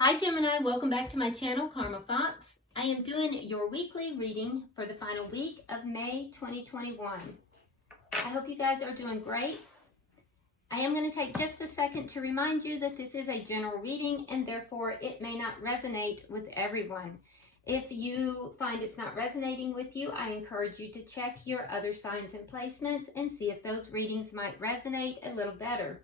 Hi Gemini, welcome back to my channel, Karma Fox. I am doing your weekly reading for the final week of May 2021. I hope you guys are doing great. I am going to take just a second to remind you that this is a general reading and therefore it may not resonate with everyone. If you find it's not resonating with you, I encourage you to check your other signs and placements and see if those readings might resonate a little better.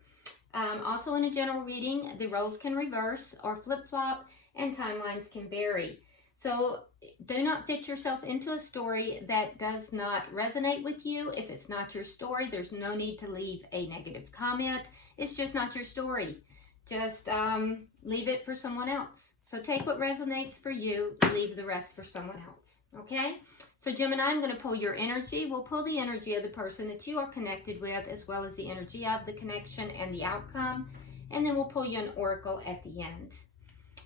Also in a general reading, the roles can reverse or flip-flop and timelines can vary. So do not fit yourself into a story that does not resonate with you. If it's not your story, there's no need to leave a negative comment. It's just not your story. Just leave it for someone else. So take what resonates for you, leave the rest for someone else. Okay? So Gemini, I'm going to pull your energy. We'll pull the energy of the person that you are connected with, as well as the energy of the connection and the outcome. And then we'll pull you an oracle at the end.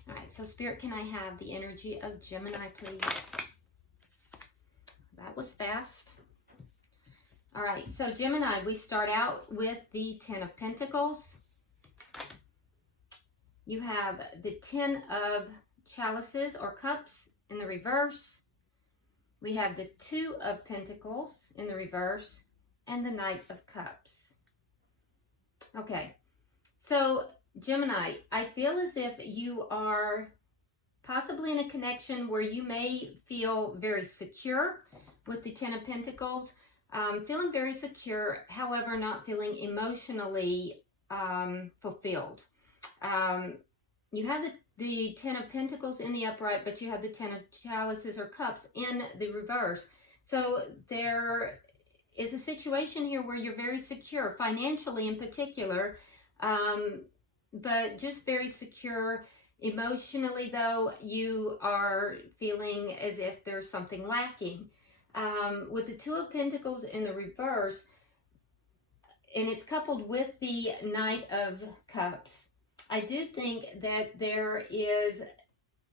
All right, so Spirit, can I have the energy of Gemini, please? That was fast. All right, so Gemini, we start out with the Ten of Pentacles. You have the Ten of Chalices or Cups in the reverse. We have the Two of Pentacles in the reverse and the Knight of Cups. Okay, so Gemini, I feel as if you are possibly in a connection where you may feel very secure with the Ten of Pentacles, feeling very secure, however, not feeling emotionally fulfilled. You have the Ten of Pentacles in the upright, but you have the Ten of Chalices or Cups in the reverse. So there is a situation here where you're very secure, financially in particular, but just very secure. Emotionally, though, you are feeling as if there's something lacking. With the Two of Pentacles in the reverse, and it's coupled with the Knight of Cups, I do think that there is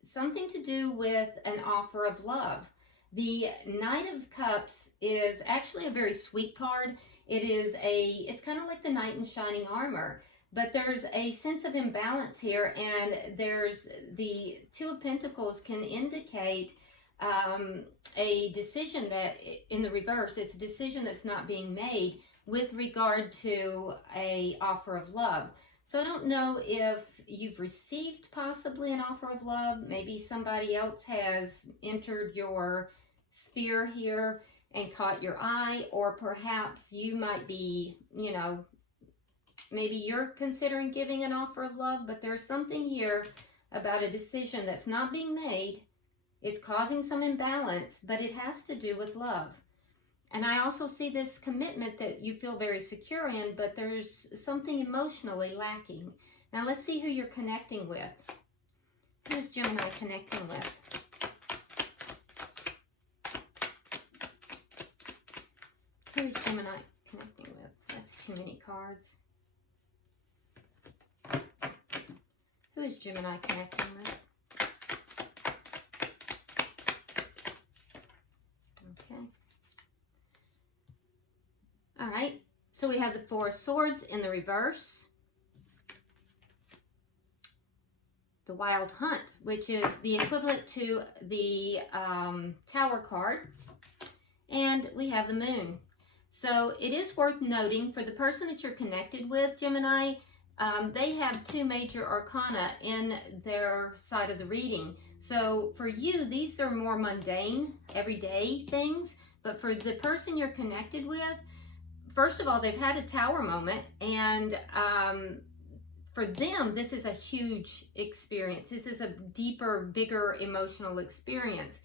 something to do with an offer of love. The Knight of Cups is actually a very sweet card. It's kind of like the Knight in shining armor, but there's a sense of imbalance here, and there's the Two of Pentacles can indicate a decision that in the reverse, it's a decision that's not being made with regard to a offer of love. So I don't know if you've received possibly an offer of love. Maybe somebody else has entered your sphere here and caught your eye, or perhaps you might be, maybe you're considering giving an offer of love, but there's something here about a decision that's not being made. It's causing some imbalance, but it has to do with love. And I also see this commitment that you feel very secure in, but there's something emotionally lacking. Now let's see who you're connecting with. Who's Gemini connecting with? Who's Gemini connecting with? That's too many cards. Who is Gemini connecting with? Okay. All right, so we have the Four of Swords in the reverse. The Wild Hunt, which is the equivalent to the Tower card. And we have the Moon. So it is worth noting for the person that you're connected with, Gemini, they have two major arcana in their side of the reading. So for you, these are more mundane, everyday things. But for the person you're connected with, first of all, they've had a Tower moment, and for them, this is a huge experience. This is a deeper, bigger emotional experience.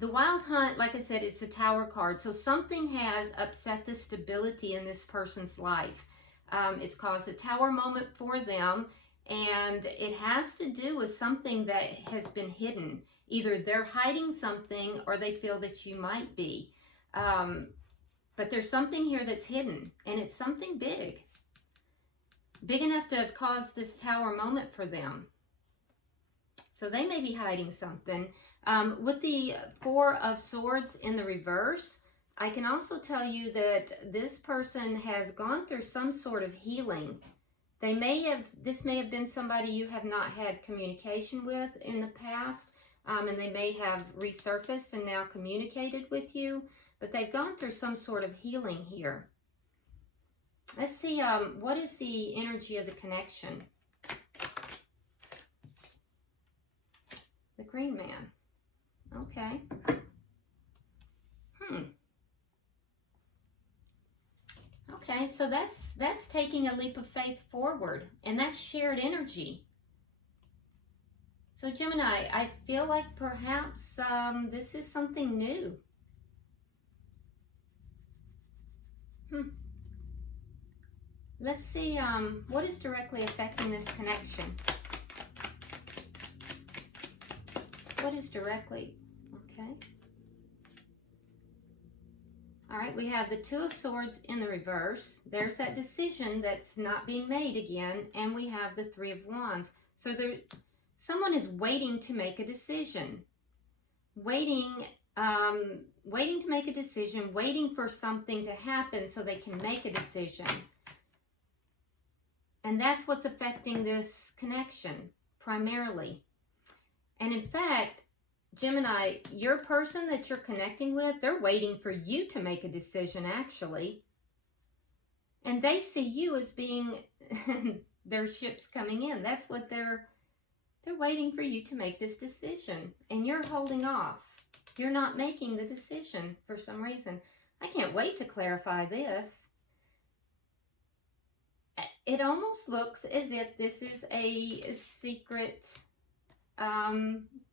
The Wild Hunt, like I said, is the Tower card. So something has upset the stability in this person's life. It's caused a Tower moment for them, and it has to do with something that has been hidden. Either they're hiding something or they feel that you might be. But there's something here that's hidden, and it's something big. Big enough to have caused this Tower moment for them. So they may be hiding something. With the Four of Swords in the reverse, I can also tell you that this person has gone through some sort of healing This may have been somebody you have not had communication with in the past, and they may have resurfaced and now communicated with you, but they've gone through some sort of healing here. Let's see, what is the energy of the connection? The Green Man. Okay. Okay, so that's taking a leap of faith forward, and that's shared energy. So Gemini, I feel like perhaps this is something new. Let's see, what is directly affecting this connection? What is directly, okay. All right, we have the Two of Swords in the reverse. There's that decision that's not being made again, and we have the Three of Wands. So someone is waiting to make a decision, waiting to make a decision, waiting for something to happen so they can make a decision. And that's what's affecting this connection primarily. And in fact, Gemini, your person that you're connecting with, they're waiting for you to make a decision, actually. And they see you as being their ships coming in. That's what they're waiting for you to make this decision. And you're holding off. You're not making the decision for some reason. I can't wait to clarify this. It almost looks as if this is a secret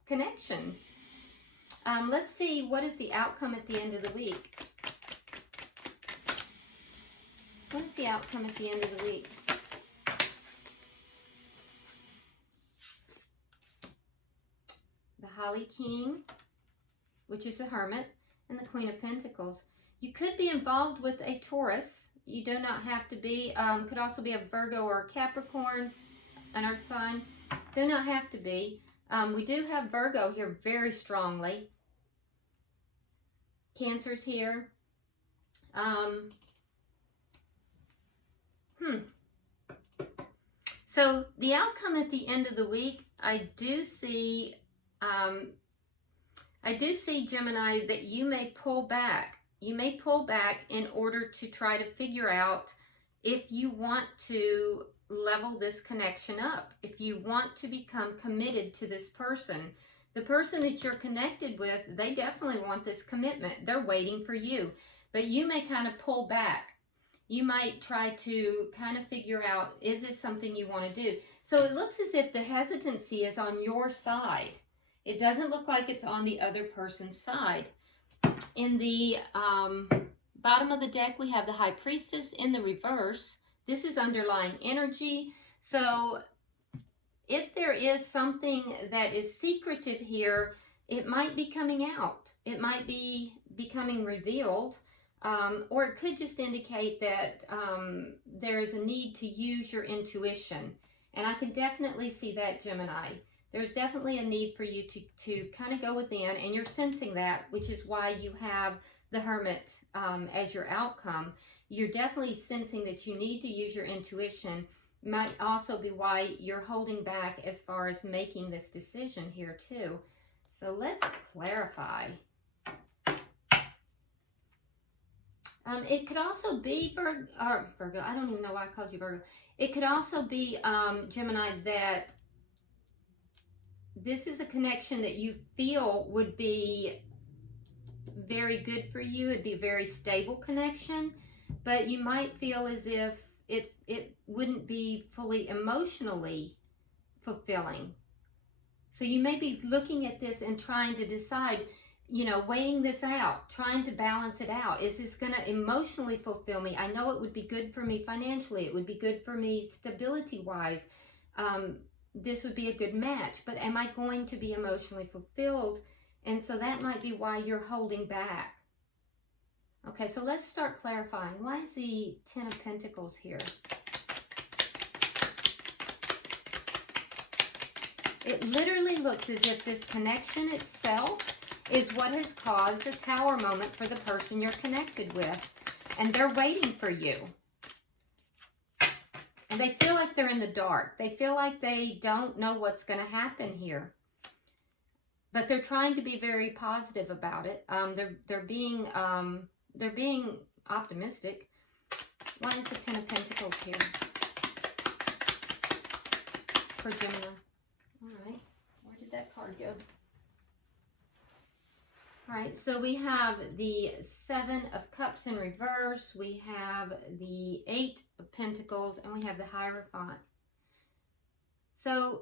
connection. Let's see, what is the outcome at the end of the week? What is the outcome at the end of the week? The Holly King, which is the Hermit, and the Queen of Pentacles. You could be involved with a Taurus. You do not have to be. Could also be a Virgo or a Capricorn, an earth sign. Do not have to be. We do have Virgo here very strongly. Cancer's here. So the outcome at the end of the week, I do see Gemini that you may pull back. You may pull back in order to try to figure out if you want to level this connection up, if you want to become committed to this person. The person that you're connected with, they definitely want this commitment. They're waiting for you, but you may kind of pull back. You might try to kind of figure out, is this something you want to do? So it looks as if the hesitancy is on your side. It doesn't look like it's on the other person's side. In the bottom of the deck, we have the High Priestess in the reverse. This is underlying energy. So if there is something that is secretive here, it might be coming out. It might be becoming revealed. Or it could just indicate that there is a need to use your intuition. And I can definitely see that, Gemini. There's definitely a need for you to kind of go within, and you're sensing that, which is why you have the Hermit as your outcome. You're definitely sensing that you need to use your intuition. Might also be why you're holding back as far as making this decision here too. So let's clarify. It could also be Virgo. I don't even know why I called you Virgo. It could also be, Gemini, that this is a connection that you feel would be very good for you. It'd be a very stable connection, but you might feel as if it wouldn't be fully emotionally fulfilling. So you may be looking at this and trying to decide, you know, weighing this out, trying to balance it out. Is this going to emotionally fulfill me? I know it would be good for me financially. It would be good for me stability-wise. This would be a good match. But am I going to be emotionally fulfilled? And so that might be why you're holding back. Okay, so let's start clarifying. Why is the Ten of Pentacles here? It literally looks as if this connection itself is what has caused a tower moment for the person you're connected with. And they're waiting for you. And they feel like they're in the dark. They feel like they don't know what's going to happen here. But they're trying to be very positive about it. They're being optimistic. Why is the Ten of Pentacles here for Gemini? All right, where did that card go? All right, so we have the Seven of Cups in reverse. We have the Eight of Pentacles, and we have the Hierophant. So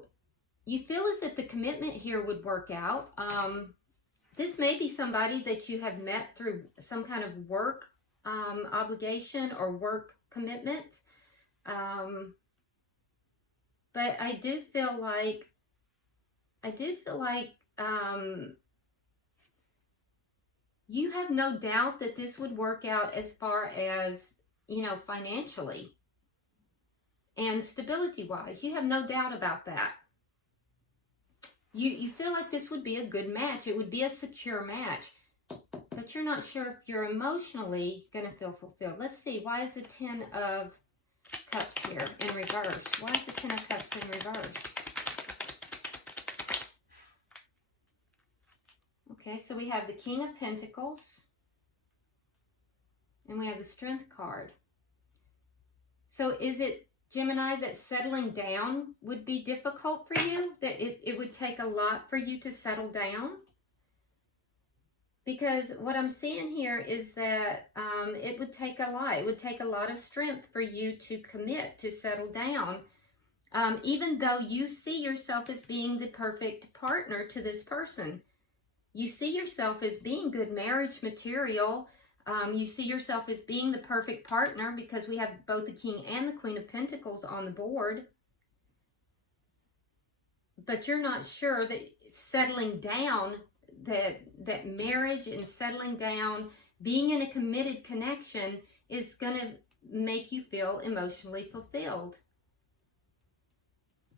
you feel as if the commitment here would work out. This may be somebody that you have met through some kind of work obligation or work commitment. But I do feel like you have no doubt that this would work out as far as, you know, financially and stability-wise. You have no doubt about that. You feel like this would be a good match. It would be a secure match. But you're not sure if you're emotionally going to feel fulfilled. Let's see. Why is the Ten of Cups here in reverse? Why is the Ten of Cups in reverse? Okay, so we have the King of Pentacles. And we have the Strength card. So is it, Gemini, that settling down would be difficult for you? That it would take a lot for you to settle down? Because what I'm seeing here is that it would take a lot. It would take a lot of strength for you to commit, to settle down. Even though you see yourself as being the perfect partner to this person. You see yourself as being good marriage material. You see yourself as being the perfect partner because we have both the King and the Queen of Pentacles on the board. But you're not sure that settling down, that marriage and settling down, being in a committed connection is going to make you feel emotionally fulfilled.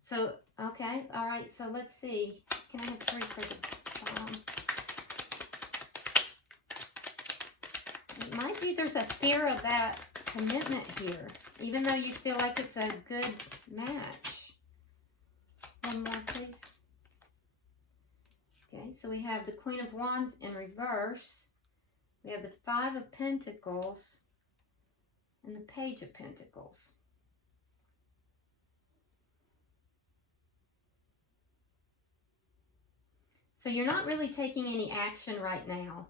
So, okay, all right, so let's see. Can I have 3 for the bottom? It might be there's a fear of that commitment here, even though you feel like it's a good match. One more, please. Okay, so we have the Queen of Wands in reverse. We have the Five of Pentacles and the Page of Pentacles. So you're not really taking any action right now.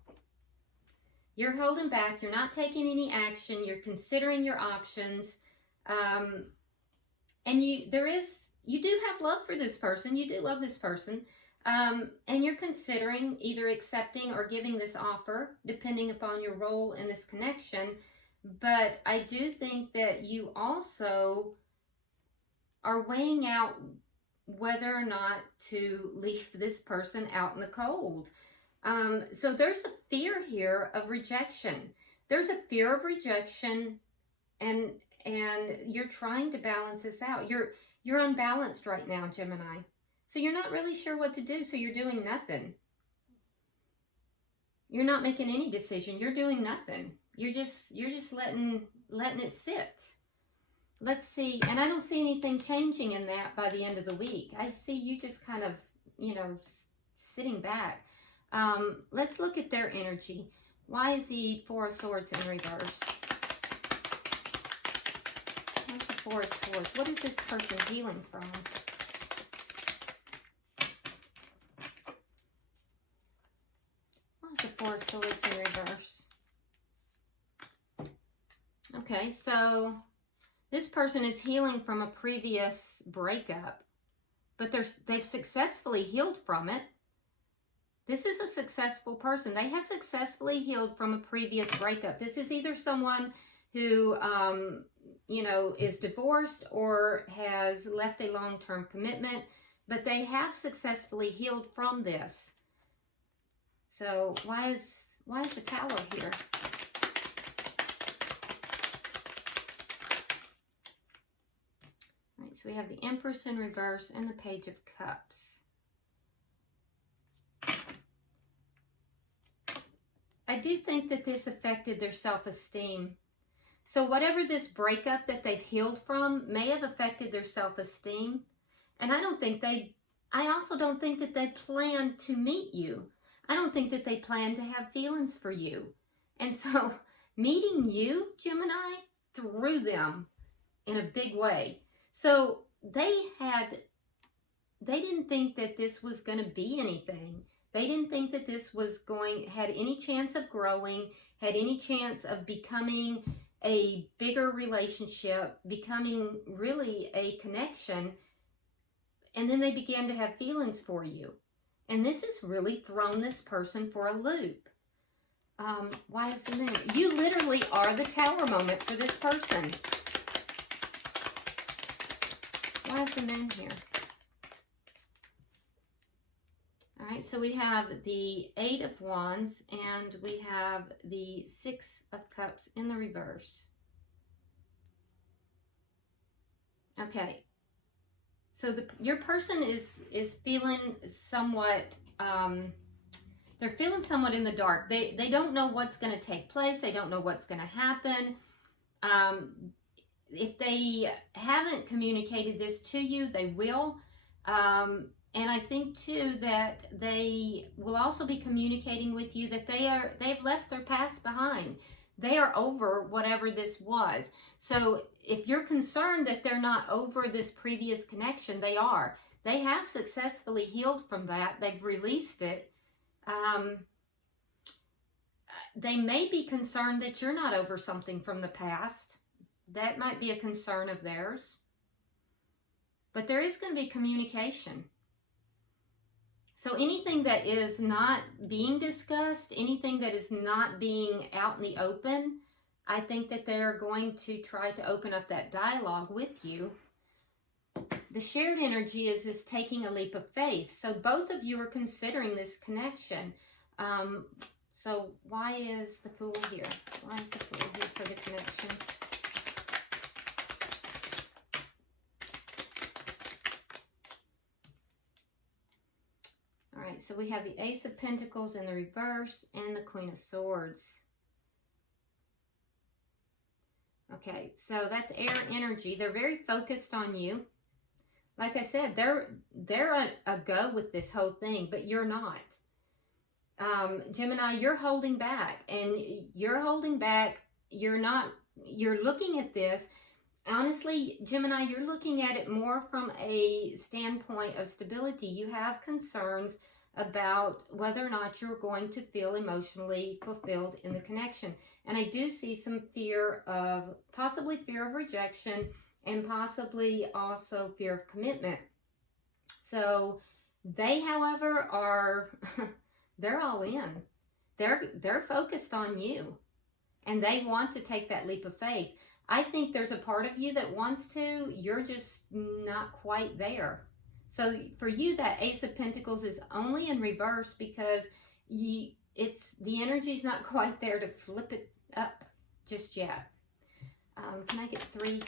You're holding back. You're not taking any action. You're considering your options. And you do have love for this person. You do love this person. And you're considering either accepting or giving this offer, depending upon your role in this connection. But I do think that you also are weighing out whether or not to leave this person out in the cold. So there's a fear here of rejection. There's a fear of rejection, and you're trying to balance this out. You're unbalanced right now, Gemini. So you're not really sure what to do, so you're doing nothing. You're not making any decision. You're doing nothing. You're just letting it sit. Let's see, and I don't see anything changing in that by the end of the week. I see you just kind of, you know, sitting back. Let's look at their energy. Why is the Four of Swords in reverse? What's the Four of Swords? What is this person healing from? What's the Four of Swords in reverse? Okay, so this person is healing from a previous breakup, but they've successfully healed from it. This is a successful person. They have successfully healed from a previous breakup. This is either someone who, you know, is divorced or has left a long-term commitment, but they have successfully healed from this. So why is the Tower here? All right, so we have the Empress in reverse and the Page of Cups. I do think that this affected their self-esteem. So whatever this breakup that they've healed from may have affected their self-esteem. And I also don't think that they plan to meet you. I don't think that they plan to have feelings for you. And so meeting you, Gemini, threw them in a big way. So they didn't think that this was going to be anything. They didn't think that this had any chance of growing, had any chance of becoming a bigger relationship, becoming really a connection. And then they began to have feelings for you. And this has really thrown this person for a loop. Why is the moon? You literally are the tower moment for this person. Why is the moon here? All right, so we have the 8 of Wands and we have the 6 of Cups in the reverse. Okay, so your person is feeling somewhat, they're feeling somewhat in the dark. They don't know what's going to take place. They don't know what's going to happen. If they haven't communicated this to you, they will. And I think too that they will also be communicating with you that they've left their past behind. They are over whatever this was. So if you're concerned that they're not over this previous connection, they are. They have successfully healed from that. They've released it. They may be concerned that you're not over something from the past. That might be a concern of theirs. But there is going to be communication. So anything that is not being discussed, anything that is not being out in the open, I think that they're going to try to open up that dialogue with you. The shared energy is this taking a leap of faith. So both of you are considering this connection. So why is the Fool here? Why is the Fool here for the connection? All right, so we have the Ace of Pentacles in the reverse and the Queen of Swords. Okay, so that's air energy. They're very focused on you. Like I said, they're a go with this whole thing, but you're not. Gemini, you're holding back, and you're holding back. You're looking at this. Honestly, Gemini, you're looking at it more from a standpoint of stability. You have concerns about whether or not you're going to feel emotionally fulfilled in the connection. And I do see some possibly fear of rejection, and possibly also fear of commitment. So they, however, they're all in. They're focused on you, and they want to take that leap of faith. I think there's a part of you that wants to, you're just not quite there. So for you, that Ace of Pentacles is only in reverse because the energy's not quite there to flip it up just yet. Can I get 3?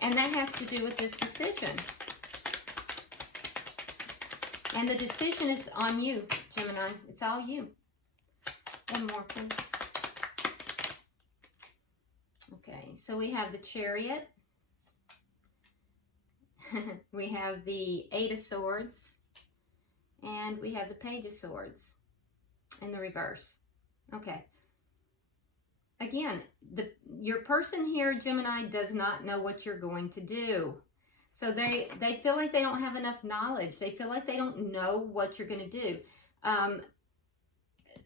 And that has to do with this decision. And the decision is on you, Gemini. It's all you. One more, please. Okay, so we have the Chariot. We have the 8 of Swords. And we have the Page of Swords in the reverse. Okay. Again, your person here, Gemini, does not know what you're going to do. So they feel like they don't have enough knowledge. They feel like they don't know what you're going to do.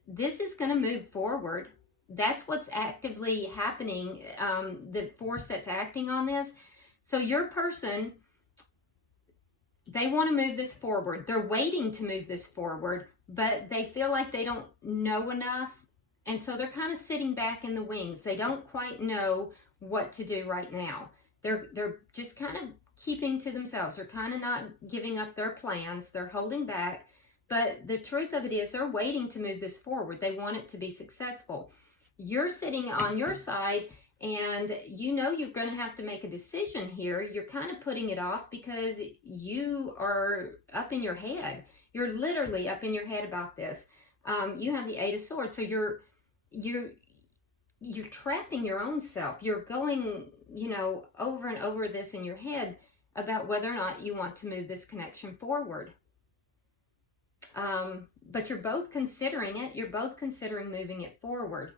This is going to move forward. That's what's actively happening, the force that's acting on this. So your person, they want to move this forward. They're waiting to move this forward, but they feel like they don't know enough. And so they're kind of sitting back in the wings. They don't quite know what to do right now. They're just kind of keeping to themselves. They're kind of not giving up their plans. They're holding back. But the truth of it is they're waiting to move this forward. They want it to be successful. You're sitting on your side, and you know you're going to have to make a decision here. You're kind of putting it off because you are up in your head. You're literally up in your head about this. You have the 8 of Swords, so you're trapping your own self. You're going, you know, over and over this in your head about whether or not you want to move this connection forward. But you're both considering it. You're both considering moving it forward.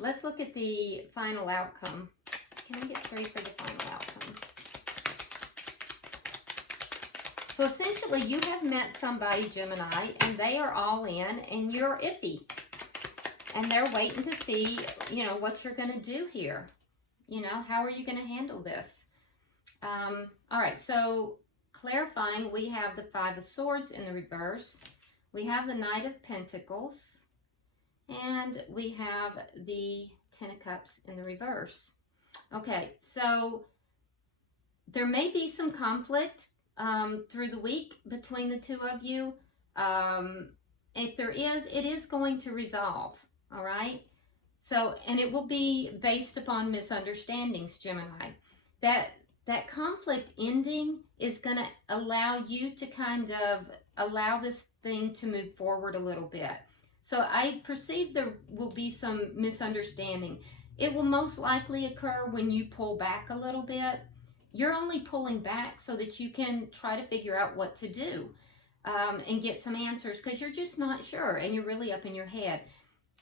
Let's look at the final outcome. Can I get 3 for the final outcome? So essentially, you have met somebody, Gemini, and they are all in, and you're iffy. And they're waiting to see, you know, what you're going to do here. You know, how are you going to handle this? All right, so clarifying, we have the 5 of Swords in the reverse. We have the Knight of Pentacles. And we have the 10 of Cups in the reverse. Okay, so there may be some conflict through the week between the two of you. If there is, it is going to resolve, all right? So, and it will be based upon misunderstandings, Gemini. That conflict ending is going to allow you to kind of allow this thing to move forward a little bit. So I perceive there will be some misunderstanding. It will most likely occur when you pull back a little bit. You're only pulling back so that you can try to figure out what to do and get some answers, because you're just not sure and you're really up in your head.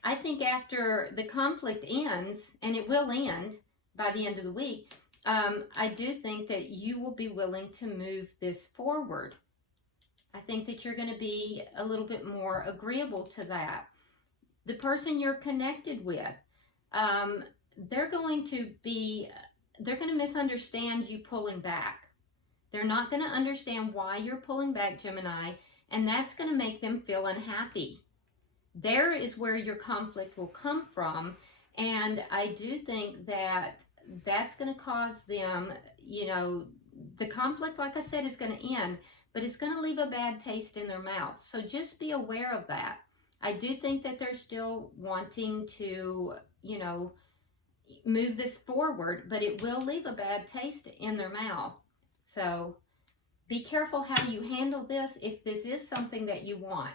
I think after the conflict ends, and it will end by the end of the week, I do think that you will be willing to move this forward. I think that you're going to be a little bit more agreeable to that. The person you're connected with, they're going to misunderstand you pulling back. They're not going to understand why you're pulling back, Gemini, and that's going to make them feel unhappy. There is where your conflict will come from, and I do think that that's going to cause them, you know, the conflict, like I said, is going to end, but it's going to leave a bad taste in their mouth. So just be aware of that. I do think that they're still wanting to, you know, move this forward, but it will leave a bad taste in their mouth. So be careful how you handle this if this is something that you want.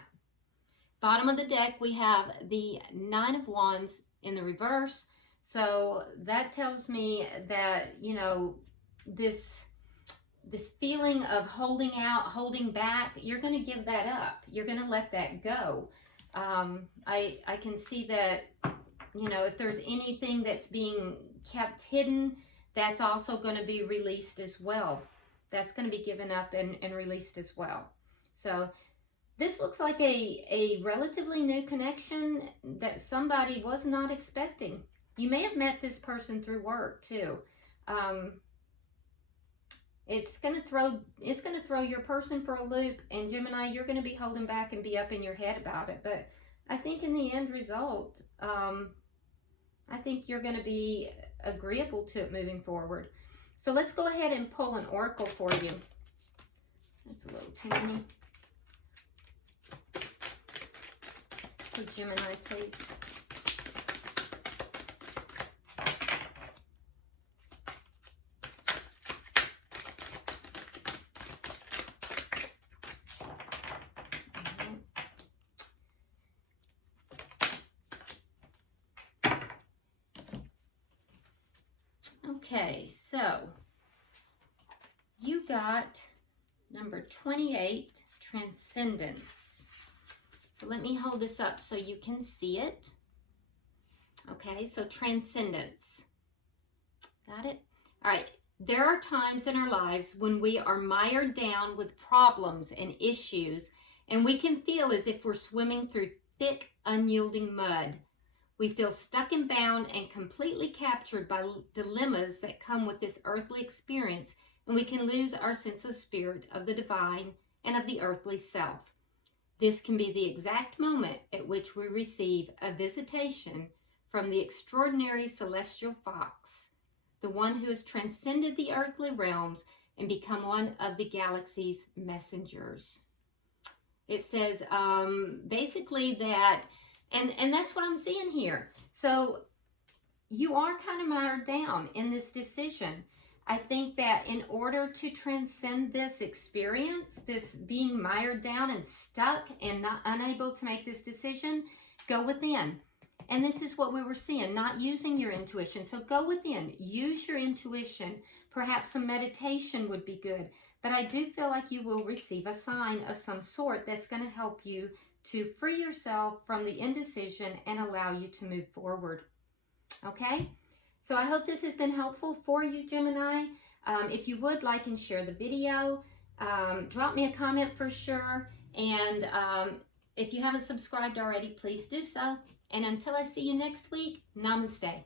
Bottom of the deck, we have the 9 of Wands in the reverse. So that tells me that, you know, this feeling of holding out, holding back, you're going to give that up. You're going to let that go. I can see that, you know, if there's anything that's being kept hidden, that's also going to be released as well. That's going to be given up and released as well. So this looks like a relatively new connection that somebody was not expecting. You may have met this person through work too. It's going to throw your person for a loop, and Gemini, you're going to be holding back and be up in your head about it. But I think in the end result, I think you're going to be agreeable to it moving forward. So let's go ahead and pull an oracle for you. That's a little too many. For Gemini, please. Okay, so you got number 28, Transcendence. So let me hold this up so you can see it. Okay, so Transcendence. Got it? All right, there are times in our lives when we are mired down with problems and issues, and we can feel as if we're swimming through thick, unyielding mud. We feel stuck and bound and completely captured by dilemmas that come with this earthly experience, and we can lose our sense of spirit of the divine and of the earthly self. This can be the exact moment at which we receive a visitation from the extraordinary celestial fox, the one who has transcended the earthly realms and become one of the galaxy's messengers. It says basically that, and that's what I'm seeing here. So you are kind of mired down in this decision. I think that in order to transcend this experience, this being mired down and stuck and not unable to make this decision, Go within. And this is what we were seeing, not using your intuition. So go within, use your intuition. Perhaps some meditation would be good. But I do feel like you will receive a sign of some sort that's going to help you to free yourself from the indecision and allow you to move forward. Okay? So I hope this has been helpful for you, Gemini. If you would like and share the video, drop me a comment for sure. And if you haven't subscribed already, please do so. And until I see you next week, namaste.